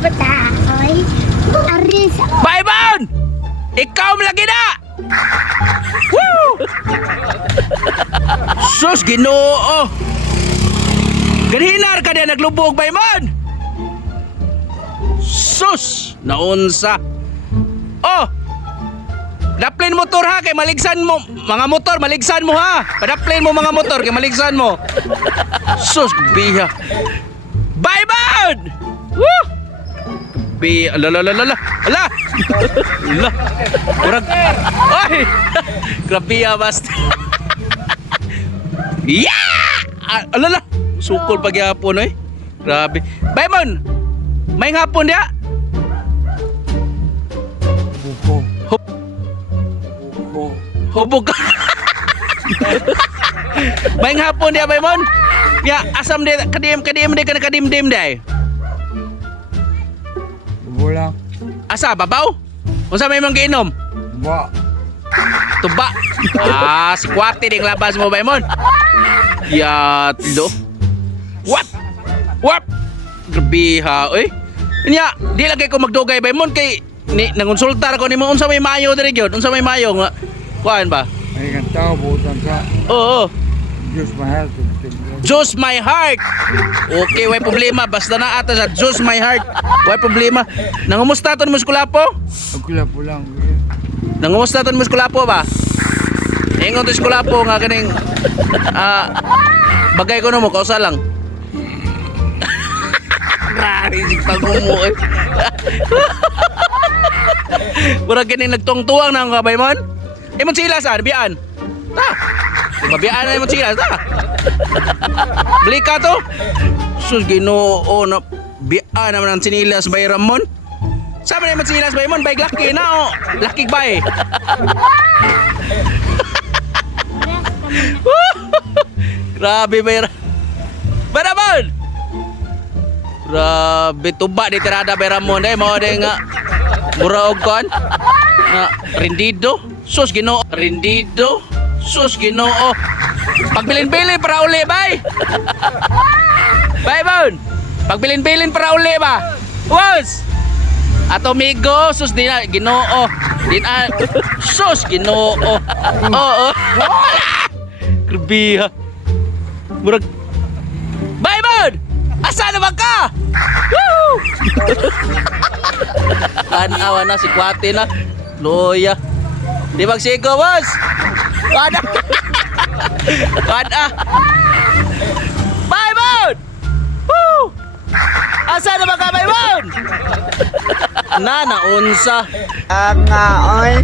bata. Ay, aris. Baybon! Ikaw lagi na! Woo! Sus, Ginoo! Ganhinar ka na naglubog, Baymon! Sus! Naunsa! Oh! Daplin motor ha, kay maligsan mo. Mga motor, maligsan mo ha. Padaplin mo mga motor, kay maligsan mo. Sus, biha. Baybon! Woo! Bi, ala. Ala. Kurang. Ay! Grabe ya, basta. Yeah! Ala. Sukol pagyapon eh. Grabe. Baymon! May hapon dia? Hubog ka. May hapon dia, Baymon? Ya, asam dia kadim dia kana kadim-dim dia. Wala. Asa babaw? Unsa may mong giinom? Ba. Tuba. Ah, si Kwate ding labas mo, Baymon. Ya, do. What? Grabe ha, oy. Nya, di lagi ko magdugay, Baymon, kay ni nangonsultar ko nimo unsa may mayo diri gyud, unsa may mayo nga kuan ba? Ay kan tao butan sa Oo. Diyos mahal. Juice my heart. Okay, way problema basta na ata sa Juice my heart. Way problema. Nangumusta ton mo skulapo? Agula po lang. Nangumusta ton mo skulapo ba? Ingon to skulapo nga kaning bagay ko no mo kausa lang. Rari sig pagumo eh. Murag ganing nagtungtuang na ang Baymon. Imon sila saan biyaan. Ta. Mabiyaan na imon sila ta. Beli ka to. Sus Ginoo na biyaan naman ang sinilas bay Ramon. Sabi na imon sinilas Baymon bay laki na oh. Laki bay. Grabe bay. Baramon. Grabe tuba di tirada bay Ramon dai mao dai nga mura og kon nga rendido. Sus Ginoo, rendido. Sus Ginoo. Pagbilin-bilin para uli bay. Baymon. Pagbilin-bilin para uli ba? Was. Atomigo sus din Ginoo. Din sus Ginoo. Oo. Grabe ha. Murag Baymon. Asa na ba ka? Woo! Tanawa na si Kwate na. Loya. Di magsigo, boss. Wada. Baymon! Woo! Asa na ba ka, Baymon? Na, naunsa. Nga oy.